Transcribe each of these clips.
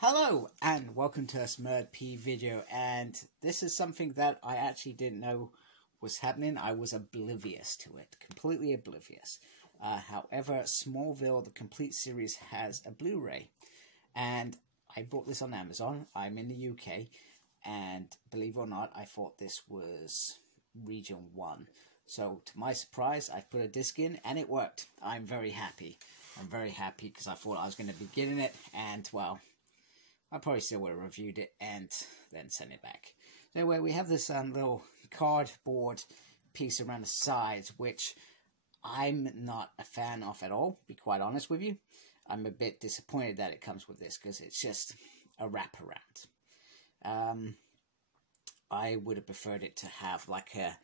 Hello and welcome to a Smurd P video, and this is something that I actually didn't know was happening. I was oblivious to it, completely oblivious. However, Smallville, the complete series, has a Blu-ray, and I bought this on Amazon. I'm in the UK, and believe it or not, I thought this was Region 1. So, to my surprise, I put a disc in, and it worked. I'm very happy. I'm very happy because I thought I was going to be getting it, and, well, I probably still would have reviewed it and then sent it back. So anyway, we have this little cardboard piece around the sides, which I'm not a fan of at all, to be quite honest with you. I'm a bit disappointed that it comes with this, because it's just a wraparound. I would have preferred it to have like a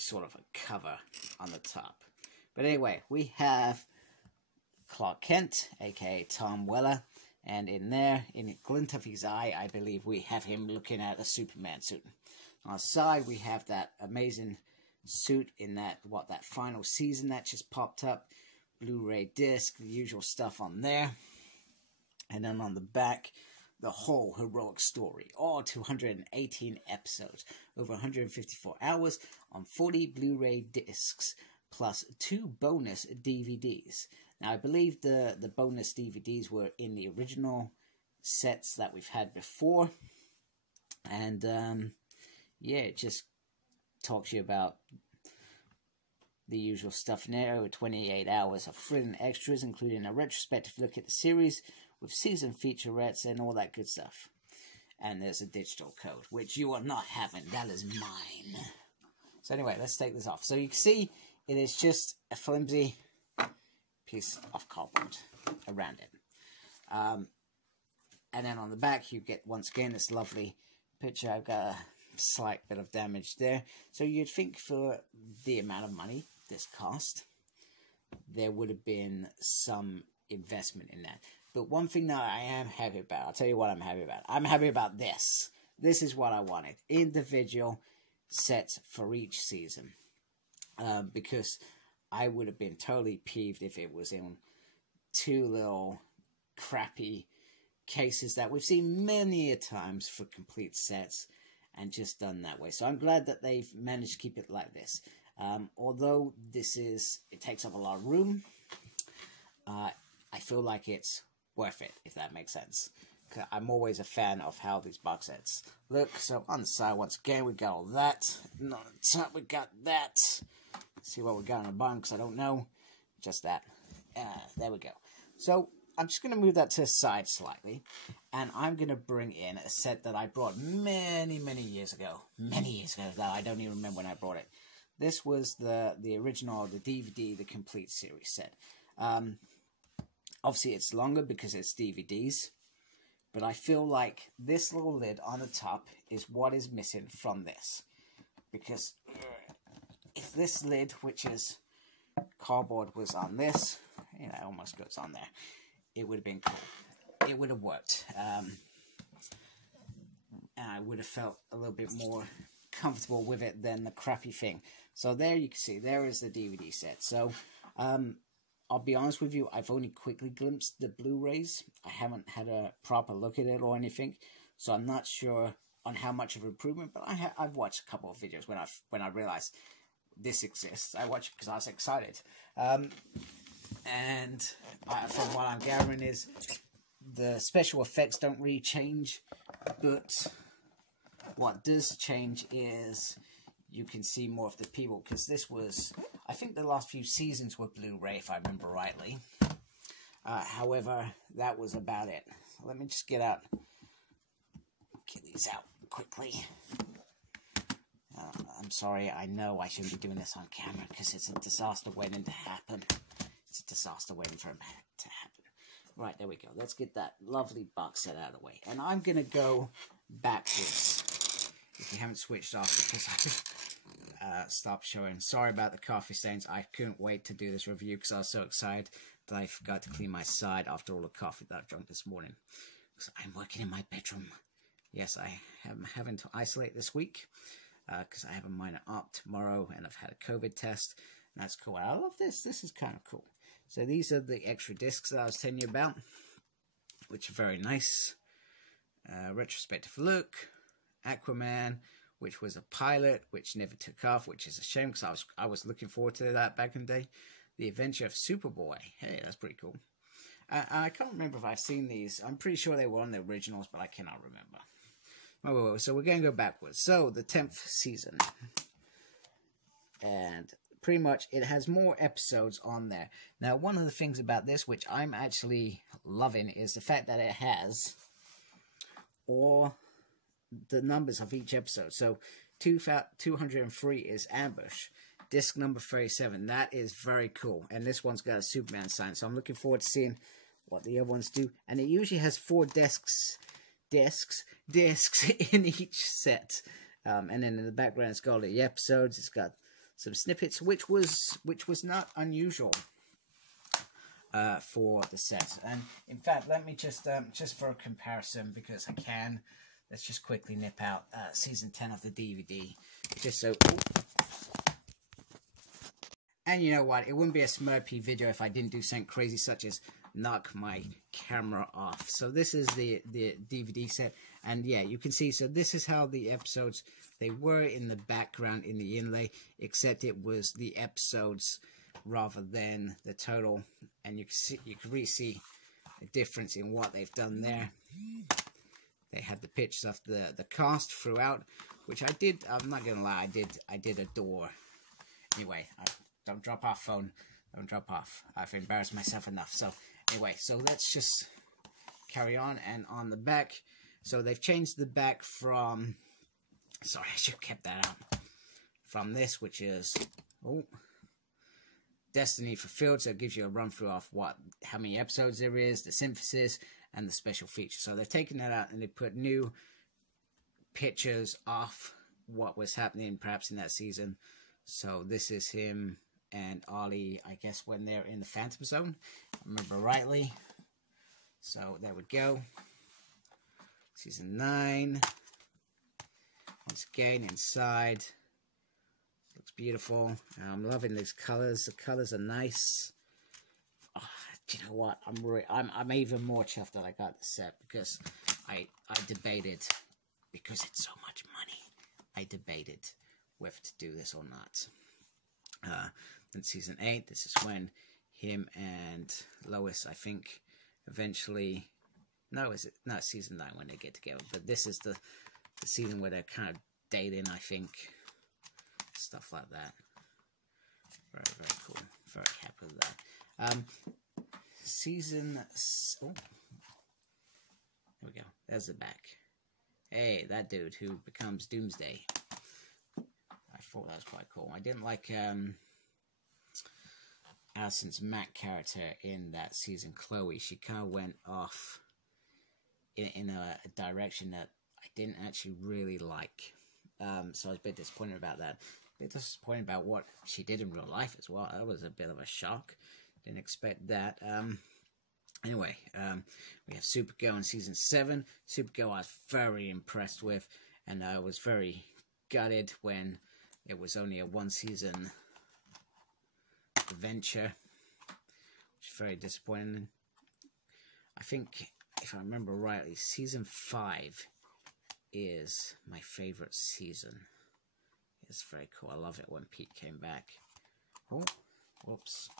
sort of a cover on the top. But anyway, we have Clark Kent, aka Tom Weller. And in there, in a glint of his eye, I believe we have him looking at a Superman suit. On the side, we have that amazing suit in that final season that just popped up. Blu-ray disc, the usual stuff on there. And then on the back, the whole heroic story. All 218 episodes, over 154 hours on 40 Blu-ray discs, plus 2 bonus DVDs. Now, I believe the bonus DVDs were in the original sets that we've had before. And, yeah, it just talks to you about the usual stuff in there. Over 28 hours of thrilling extras, including a retrospective look at the series with season featurettes and all that good stuff. And there's a digital code, which you are not having. That is mine. So anyway, let's take this off. So you can see it is just a flimsy piece of cardboard around it. And then on the back, you get, once again, this lovely picture. I've got a slight bit of damage there. So you'd think for the amount of money this cost, there would have been some investment in that. But one thing that I am happy about, I'll tell you what I'm happy about. I'm happy about this. This is what I wanted. Individual sets for each season. Because I would have been totally peeved if it was in 2 little crappy cases that we've seen many a times for complete sets and just done that way. So I'm glad that they've managed to keep it like this. Although it takes up a lot of room, I feel like it's worth it, if that makes sense. I'm always a fan of how these box sets look. So on the side, once again, we got all that. And on the top, we got that. See what we got on the bottom, because I don't know. Just that. There we go. So, I'm just going to move that to the side slightly. And I'm going to bring in a set that I brought many, many years ago. Many years ago, that I don't even remember when I brought it. This was the original, the DVD, the complete series set. Obviously, it's longer because it's DVDs. But I feel like this little lid on the top is what is missing from this. Because if this lid, which is cardboard, was on this, you know, it almost goes on there, it would have been cool. It would have worked. And I would have felt a little bit more comfortable with it than the crappy thing. So there you can see, there is the DVD set. So, I'll be honest with you, I've only quickly glimpsed the Blu-rays. I haven't had a proper look at it or anything. So I'm not sure on how much of an improvement, but I've watched a couple of videos when I realized this exists. I watched it because I was excited. And from what I'm gathering is the special effects don't really change, but what does change is you can see more of the people, because this was, I think the last few seasons were Blu-ray, if I remember rightly. However, that was about it. Let me just get these out quickly. I'm sorry, I know I shouldn't be doing this on camera because it's a disaster waiting to happen. It's a disaster waiting for it to happen. Right, there we go. Let's get that lovely box set out of the way. And I'm going to go backwards, if you haven't switched off, because I've stopped showing. Sorry about the coffee stains. I couldn't wait to do this review because I was so excited that I forgot to clean my side after all the coffee that I've drunk this morning. Because I'm working in my bedroom. Yes, I am having to isolate this week. Because I have a minor op tomorrow, and I've had a COVID test, and that's cool. I love this. This is kind of cool. So these are the extra discs that I was telling you about. which are very nice. Retrospective look. Aquaman, which was a pilot, which never took off, which is a shame because I was looking forward to that back in the day. The Adventure of Superboy. Hey, that's pretty cool. I can't remember if I've seen these. I'm pretty sure they were on the originals, but I cannot remember. Oh, so we're going to go backwards. So, the 10th season. And pretty much it has more episodes on there. Now, one of the things about this, which I'm actually loving, is the fact that it has all the numbers of each episode. So 203 is Ambush. Disc number 37. That is very cool. And this one's got a Superman sign. So I'm looking forward to seeing what the other ones do. And it usually has 4 discs in each set. And then in the background it's got all the episodes. It's got some snippets, which was not unusual for the set. And in fact, let me just for a comparison, because I can, let's just quickly nip out season 10 of the DVD, just so. And you know what? It wouldn't be a Smurpy video if I didn't do something crazy such as knock my camera off. So this is the DVD set, and yeah, you can see. So this is how the episodes they were in the background in the inlay, except it was the episodes rather than the total, and you can really see a difference in what they've done there. They had the pictures of the cast throughout, which I did. I'm not gonna lie, I did adore. Anyway, don't drop off, phone. Don't drop off. I've embarrassed myself enough. So anyway, so let's just carry on. And on the back, so they've changed the back from. Sorry, I should have kept that out. From this, which is Destiny Fulfilled, so it gives you a run through of how many episodes there is, the synthesis, and the special features. So they've taken that out and they put new pictures of what was happening perhaps in that season. So this is him and Ollie, I guess, when they're in the Phantom Zone, if I remember rightly. So there we go. Season 9. Once again, inside. Looks beautiful. I'm loving these colors. The colors are nice. Oh, do you know what? I'm even more chuffed that I got the set, because I debated, because it's so much money, I debated whether to do this or not. Then season 8, this is when him and Lois, I think, eventually, not season 9 when they get together, but this is the season where they're kind of dating, I think. Stuff like that. Very, very cool. Very happy with that. Here we go. There's the back. Hey, that dude who becomes Doomsday. I thought that was quite cool. I didn't like Allison's Mac character in that season, Chloe. She kind of went off in a direction that I didn't actually really like. So I was a bit disappointed about that. A bit disappointed about what she did in real life as well. That was a bit of a shock. Didn't expect that. Anyway, we have Supergirl in season 7. Supergirl I was very impressed with, and I was very gutted when it was only a 1-season adventure, which is very disappointing. I think, if I remember rightly, season 5 is my favorite season. It's very cool. I love it when Pete came back. Oh, whoops.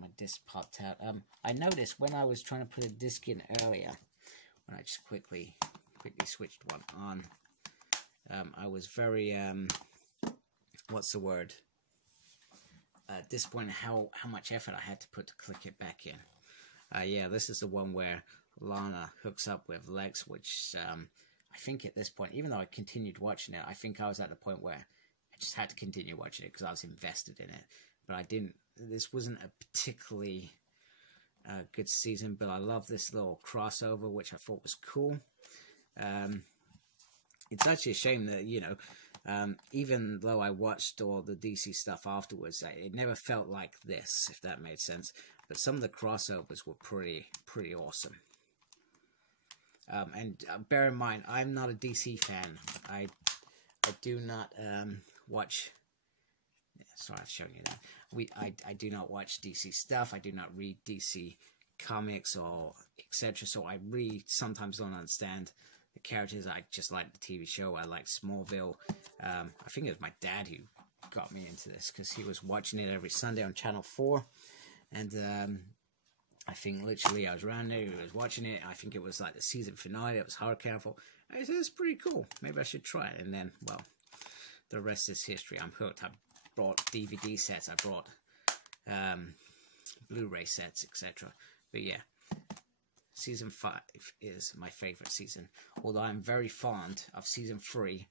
My disc popped out. I noticed when I was trying to put a disc in earlier, when I just quickly switched one on, I was very, what's the word? Disappointed how much effort I had to put to click it back in. Yeah, this is the one where Lana hooks up with Lex, which I think at this point, even though I continued watching it, I think I was at the point where I just had to continue watching it because I was invested in it. But I didn't. This wasn't a particularly good season, but I love this little crossover, which I thought was cool. It's actually a shame that, you know, even though I watched all the DC stuff afterwards, it never felt like this, if that made sense. But some of the crossovers were pretty awesome. And bear in mind, I'm not a DC fan. I do not watch. Sorry, I've shown you that. I do not watch DC stuff. I do not read DC comics or etc. So I really sometimes don't understand the characters. I just like the TV show. I like Smallville. I think it was my dad who got me into this because he was watching it every Sunday on Channel 4. And I think literally I was around there, he was watching it. I think it was like the season finale. It was hardcover. I said, it's pretty cool. Maybe I should try it. And then, well, the rest is history. I'm hooked. I brought DVD sets. I brought Blu Ray sets, etc. But yeah, season 5 is my favorite season. Although I'm very fond of season 3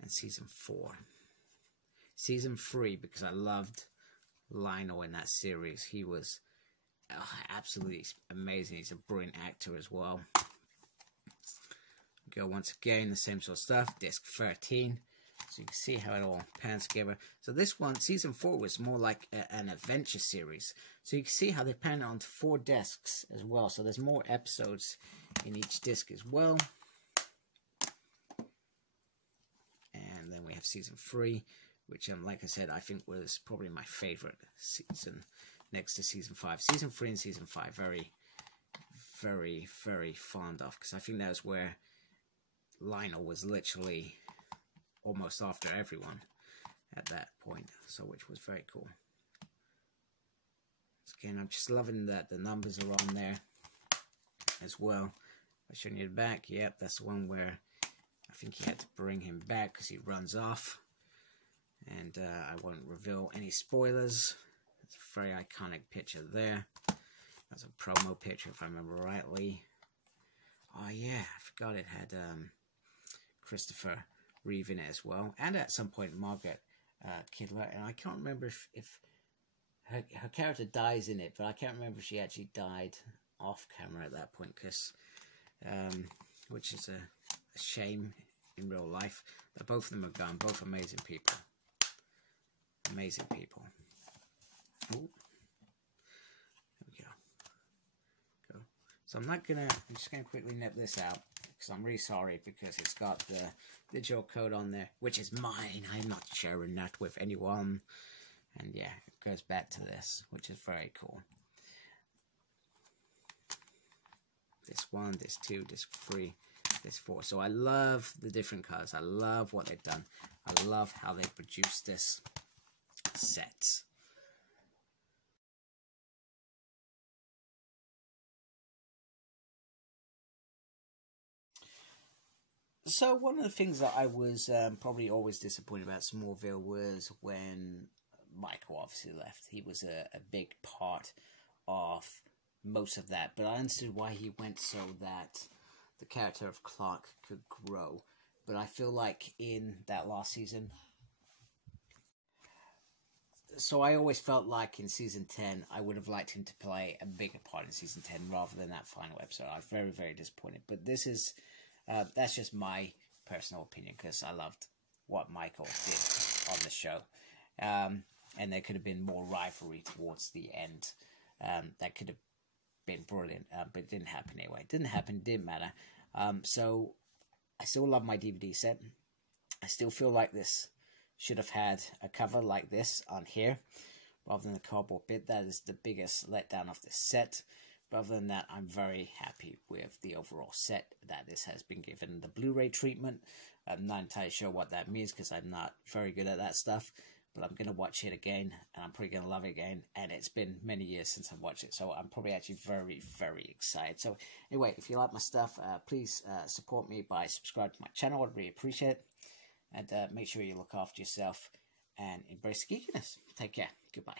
and season 4. Season 3 because I loved Lionel in that series. He was absolutely amazing. He's a brilliant actor as well. Go once again, the same sort of stuff. Disc 13. So you can see how it all pans together. So this one, season 4, was more like an adventure series. So you can see how they pan it onto 4 discs as well. So there's more episodes in each disc as well. And then we have season 3, which, like I said, I think was probably my favorite season next to season 5. Season 3 and season 5, very, very, very fond of. Because I think that was where Lionel was literally almost after everyone at that point, so which was very cool. So again, I'm just loving that the numbers are on there as well. I'm showing you the back. Yep, that's the one where I think he had to bring him back because he runs off. And I won't reveal any spoilers. It's a very iconic picture there. That's a promo picture if I remember rightly. Oh yeah, I forgot it had Christopher Reeve in it as well, and at some point Margaret Kidler, and I can't remember if her character dies in it, but I can't remember if she actually died off camera at that point, because which is a shame in real life. But both of them are gone. Both amazing people. Amazing people. Ooh. There we go. So I'm just gonna quickly nip this out, because I'm really sorry, because it's got the digital code on there, which is mine. I'm not sharing that with anyone. And yeah, it goes back to this, which is very cool. This 1, this 2, this 3, this 4. So I love the different colors. I love what they've done. I love how they produced this set. So one of the things that I was probably always disappointed about Smallville was when Michael obviously left. He was a big part of most of that, but I understood why he went, so that the character of Clark could grow. But I feel like in that last season, so I always felt like in season 10, I would have liked him to play a bigger part in season 10 rather than that final episode. I was very, very disappointed. But this is, that's just my personal opinion, because I loved what Michael did on the show. And there could have been more rivalry towards the end. That could have been brilliant, but it didn't happen anyway. It didn't happen, didn't matter. So I still love my DVD set. I still feel like this should have had a cover like this on here, rather than the cardboard bit. That is the biggest letdown of this set. But other than that, I'm very happy with the overall set that this has been given the Blu Ray treatment. I'm not entirely sure what that means, because I'm not very good at that stuff. But I'm going to watch it again, and I'm probably going to love it again. And it's been many years since I've watched it, so I'm probably actually very, very excited. So anyway, if you like my stuff, please support me by subscribing to my channel. I'd really appreciate it. And make sure you look after yourself and embrace the geekiness. Take care. Goodbye.